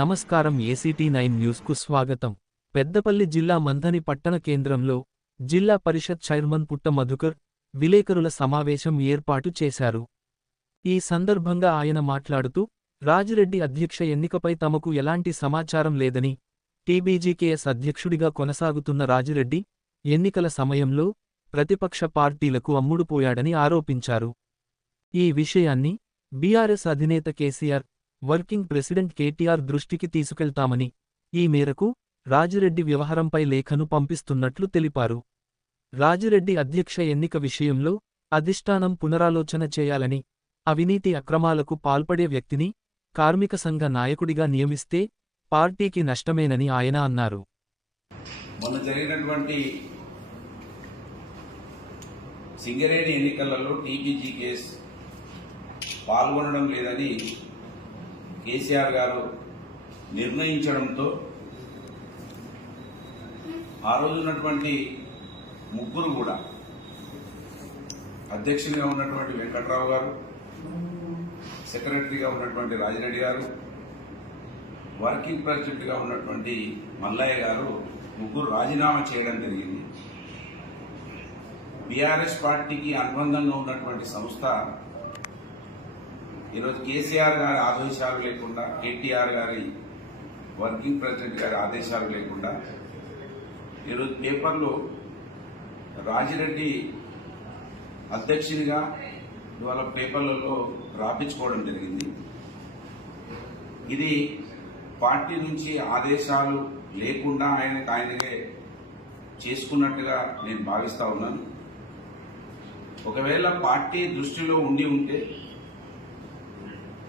నమస్కారం. ACT9 న్యూస్కు స్వాగతం. పెద్దపల్లి జిల్లా మంథని పట్టణ కేంద్రంలో జిల్లా పరిషత్ చైర్మన్ పుట్ట మధుకర్ విలేకరుల సమావేశం ఏర్పాటు చేశారు. ఈ సందర్భంగా ఆయన మాట్లాడుతూ, రాజిరెడ్డి అధ్యక్ష ఎన్నికపై తమకు ఎలాంటి సమాచారం లేదని, TBGKS అధ్యక్షుడిగా కొనసాగుతున్న రాజిరెడ్డి ఎన్నికల సమయంలో ప్రతిపక్ష పార్టీలకు అమ్ముడుపోయాడని ఆరోపించారు. ఈ విషయాన్ని బీఆర్ఎస్ అధినేత కేసీఆర్, వర్కింగ్ ప్రెసిడెంట్ కేటీఆర్ దృష్టికి తీసుకెళ్తామని, ఈ మేరకు రాజిరెడ్డి వ్యవహారంపై లేఖను పంపిస్తున్నట్లు తెలిపారు. రాజిరెడ్డి అధ్యక్ష ఎన్నిక విషయంలో అధిష్టానం పునరాలోచన చేయాలని, అవినీతి అక్రమాలకు పాల్పడే వ్యక్తిని కార్మిక సంఘ నాయకుడిగా నియమిస్తే పార్టీకి నష్టమేనని ఆయన అన్నారు. మొన్న జరిగినటువంటి సింగరేణి ఎన్నికలలో TBGKS పాల్గొనడం లేదని కేసీఆర్ గారు నిర్ణయించడంతో ఆ రోజున్నటువంటి ముగ్గురు కూడా, అధ్యక్షునిగా ఉన్నటువంటి వెంకట్రావు గారు, సెక్రటరీగా ఉన్నటువంటి రాజిరెడ్డి గారు, వర్కింగ్ ప్రెసిడెంట్గా ఉన్నటువంటి మల్లయ్య గారు ముగ్గురు రాజీనామా చేయడం జరిగింది. బీఆర్ఎస్ పార్టీకి అనుబంధంగా ఉన్నటువంటి సంస్థ ఈరోజు కేసీఆర్ గారి ఆదేశాలు లేకుండా, కేటీఆర్ గారి వర్కింగ్ ప్రెసిడెంట్ గారి ఆదేశాలు లేకుండా ఈరోజు పేపర్లో రాజిరెడ్డి అధ్యక్షునిగా ఇవాళ పేపర్లలో రాపించుకోవడం జరిగింది. ఇది పార్టీ నుంచి ఆదేశాలు లేకుండా ఆయనకే చేసుకున్నట్టుగా నేను భావిస్తా ఉన్నాను. ఒకవేళ పార్టీ దృష్టిలో ఉండి ఉంటే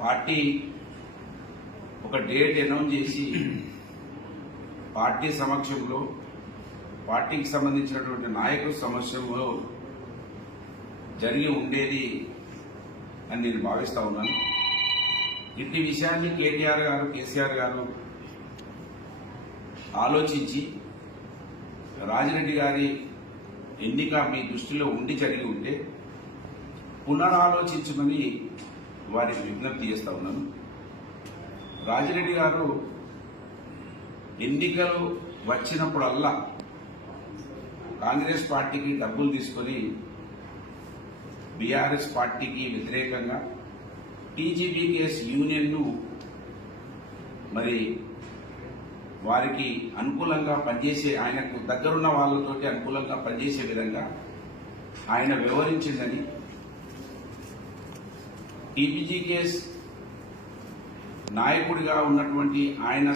పార్టీ ఒక డేట్ అనౌన్స్ చేసి పార్టీ సమక్షంలో, పార్టీకి సంబంధించినటువంటి నాయకుల సమక్షంలో జరిగి ఉండేది అని నేను భావిస్తా ఉన్నాను. ఇట్టి విషయాన్ని కేటీఆర్ గారు, కేసీఆర్ గారు ఆలోచించి రాజిరెడ్డి గారి ఎన్నిక మీ దృష్టిలో ఉండి జరిగి ఉంటే పునరాలోచించమని వారికి విజ్ఞప్తి చేస్తా ఉన్నాను. రాజిరెడ్డి గారు ఎన్నికలు వచ్చినప్పుడల్లా కాంగ్రెస్ పార్టీకి డబ్బులు తీసుకొని బీఆర్ఎస్ పార్టీకి వ్యతిరేకంగా TBGKS యూనియన్ను మరి వారికి అనుకూలంగా పనిచేసే, ఆయనకు దగ్గరున్న వాళ్ళతోటి అనుకూలంగా పనిచేసే విధంగా ఆయన వ్యవహరించిందని, TBGKS నాయకుడిగా ఉన్నటువంటి ఆయన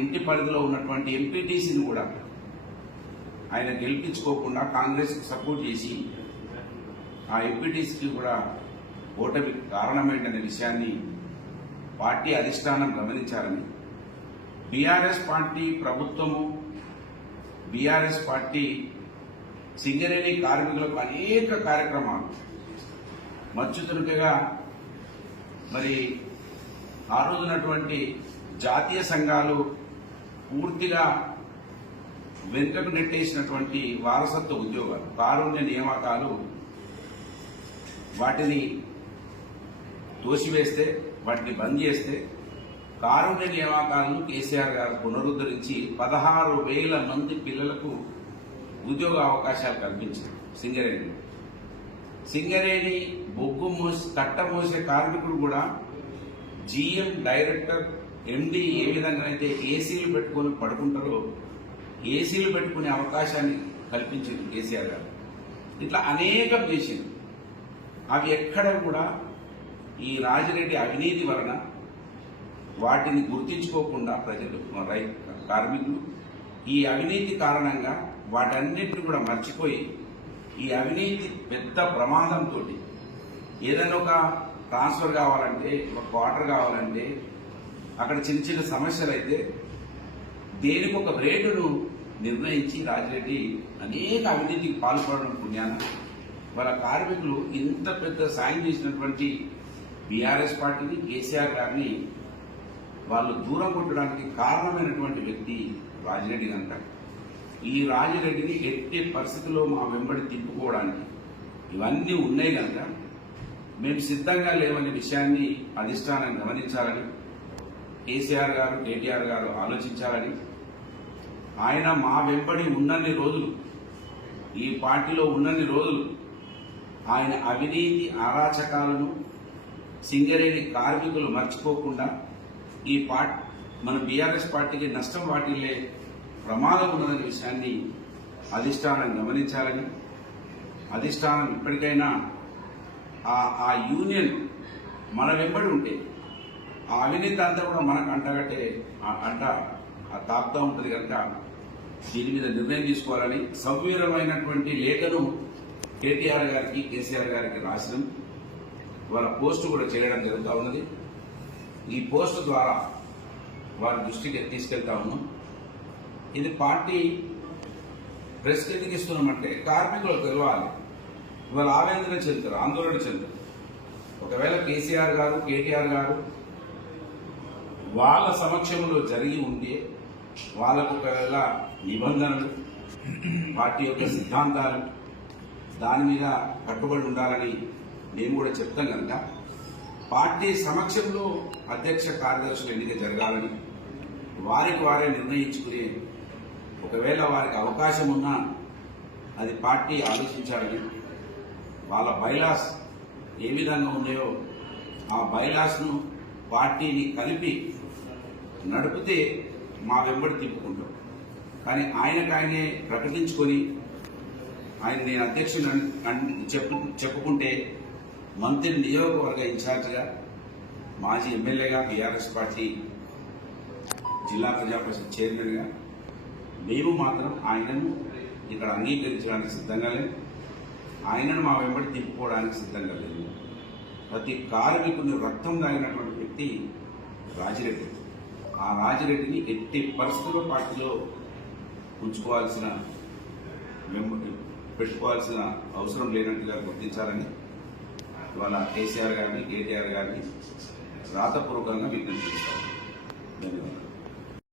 ఇంటి పరిధిలో ఉన్నటువంటి ఎంపీటీసీని కూడా ఆయన గెలిపించుకోకుండా కాంగ్రెస్ కు సపోర్ట్ చేసి ఆ ఎంపీటీసీకి కూడా ఓటమి కారణమేంటనే విషయాన్ని పార్టీ అధిష్టానం గమనించాలని, బీఆర్ఎస్ పార్టీ ప్రభుత్వము, బీఆర్ఎస్ పార్టీ సింగరేణి కార్మికులకు అనేక కార్యక్రమాలు మచ్చుతురుకగా మరి ఆ రోజునటువంటి జాతీయ సంఘాలు పూర్తిగా వెనుకకు నెట్టేసినటువంటి వారసత్వ ఉద్యోగాలు, కారుణ్య నియామకాలు, వాటిని తోసివేస్తే, వాటిని బంద్ చేస్తే కారుణ్య నియామకాలను కేసీఆర్ గారు పునరుద్ధరించి 16,000 మంది పిల్లలకు ఉద్యోగ అవకాశాలు కల్పించారు. సింగరేణి బొగ్గు కట్ట మోసే కార్మికుడు కూడా GM, డైరెక్టర్, MD ఏ విధంగానైతే ఏసీలు పెట్టుకుని పడుకుంటారో ఏసీలు పెట్టుకునే అవకాశాన్ని కల్పించింది కేసీఆర్ గారు. ఇట్లా అనేకం చేసింది. అవి ఎక్కడ కూడా ఈ రాజిరెడ్డి అవినీతి వలన వాటిని గుర్తించుకోకుండా ప్రజలు, కార్మికులు ఈ అవినీతి కారణంగా వాటన్నిటిని కూడా మర్చిపోయి, ఈ అవినీతి పెద్ద ప్రమాదంతో ఏదైనా ఒక ట్రాన్స్ఫర్ కావాలంటే, ఒక క్వార్టర్ కావాలంటే, అక్కడ చిన్న చిన్న సమస్యలు అయితే దేనికి ఒక రేటును నిర్ణయించి రాజిరెడ్డి అనేక అవినీతికి పాల్పడడం పుణ్యాన వాళ్ళ కార్మికులు ఇంత పెద్ద సాయం చేసినటువంటి బీఆర్ఎస్ పార్టీని, కేసీఆర్ గారిని వాళ్ళు దూరం కొట్టడానికి కారణమైనటువంటి వ్యక్తి రాజిరెడ్డి కనుక ఈ రాజిరెడ్డిని ఎట్టి పరిస్థితుల్లో మా వెంబడి తిప్పుకోవడానికి ఇవన్నీ ఉన్నాయి కనుక మేము సిద్ధంగా లేవనే విషయాన్ని అధిష్టానం గమనించాలని కేసీఆర్ గారు కేటీఆర్ గారు ఆలోచించాలని, ఆయన మా వెంబడి ఉన్నన్ని రోజులు, ఈ పార్టీలో ఉన్నన్ని రోజులు ఆయన అవినీతి అరాచకాలను సింగరేణి కార్మికులు మర్చిపోకుండా ఈ మన బీఆర్ఎస్ పార్టీకి నష్టం వాటిల్లే ప్రమాదం ఉన్నదనే విషయాన్ని అధిష్టానం గమనించాలని, అధిష్టానం ఇప్పటికైనా ఆ యూనియన్ మన వెంబడి ఉంటే ఆ అవినీతి అంతా కూడా మనకు అంటగట్టే తాకుతూ ఉంటుంది కనుక దీని మీద నిర్ణయం తీసుకోవాలని సవ్వీరమైనటువంటి లేఖను కేటీఆర్ గారికి కేసీఆర్ గారికి రాసినాం. వాళ్ళ పోస్టు కూడా చేయడం జరుగుతూ ఉన్నది. ఈ పోస్టు ద్వారా వారి దృష్టికి తీసుకెళ్తా ఉన్నాం. ఇది పార్టీ ప్రెస్ ఎందుకు ఇస్తున్నామంటే కార్మికులకు తెలవాలి. ఇవాళ ఆవేదన చెందుతారు, ఆందోళన చెందుతారు. ఒకవేళ కేసీఆర్ గారు కేటీఆర్ గారు వాళ్ళ సమక్షంలో జరిగి ఉంటే వాళ్ళకు ఒకవేళ నిబంధనలు, పార్టీ యొక్క సిద్ధాంతాలు దాని మీద కట్టుబడి ఉండాలని మేము కూడా చెప్తాం కనుక పార్టీ సమక్షంలో అధ్యక్ష కార్యదర్శులు ఎన్నిక జరగాలని వారికి వారే నిర్ణయించుకుని, ఒకవేళ వారికి అవకాశం ఉన్నా అది పార్టీ ఆలోచించాలని, వాళ్ళ బైలాస్ ఏ విధంగా ఉన్నాయో ఆ బైలాస్ను పార్టీని కలిపి నడిపితే మా వెంబడి తిప్పుకుంటాం. కానీ ఆయనకాయనే ప్రకటించుకొని ఆయన నేను అధ్యక్షుడు చెప్పుకుంటే మంత్రి నియోజకవర్గ ఇన్ఛార్జిగా, మాజీ ఎమ్మెల్యేగా, బీఆర్ఎస్ పార్టీ జిల్లా ప్రజా పరిషత్ చైర్మన్గా మేము మాత్రం ఆయనను ఇక్కడ అంగీకరించడానికి సిద్ధంగా లేదు. ఆయనను మా వెంబడి తిప్పుకోవడానికి సిద్ధంగా లేదు. ప్రతి కార్మికుని రక్తం దాగినటువంటి వ్యక్తి రాజిరెడ్డి. ఆ రాజిరెడ్డిని ఎట్టి పరిస్థితుల్లో పార్టీలో పెట్టుకోవాల్సిన అవసరం లేనట్టుగా గుర్తించాలని ఇవాళ కేసీఆర్ గారిని కేటీఆర్ గారిని రాతపూర్వకంగా విజ్ఞప్తి చేస్తారు. ధన్యవాదాలు.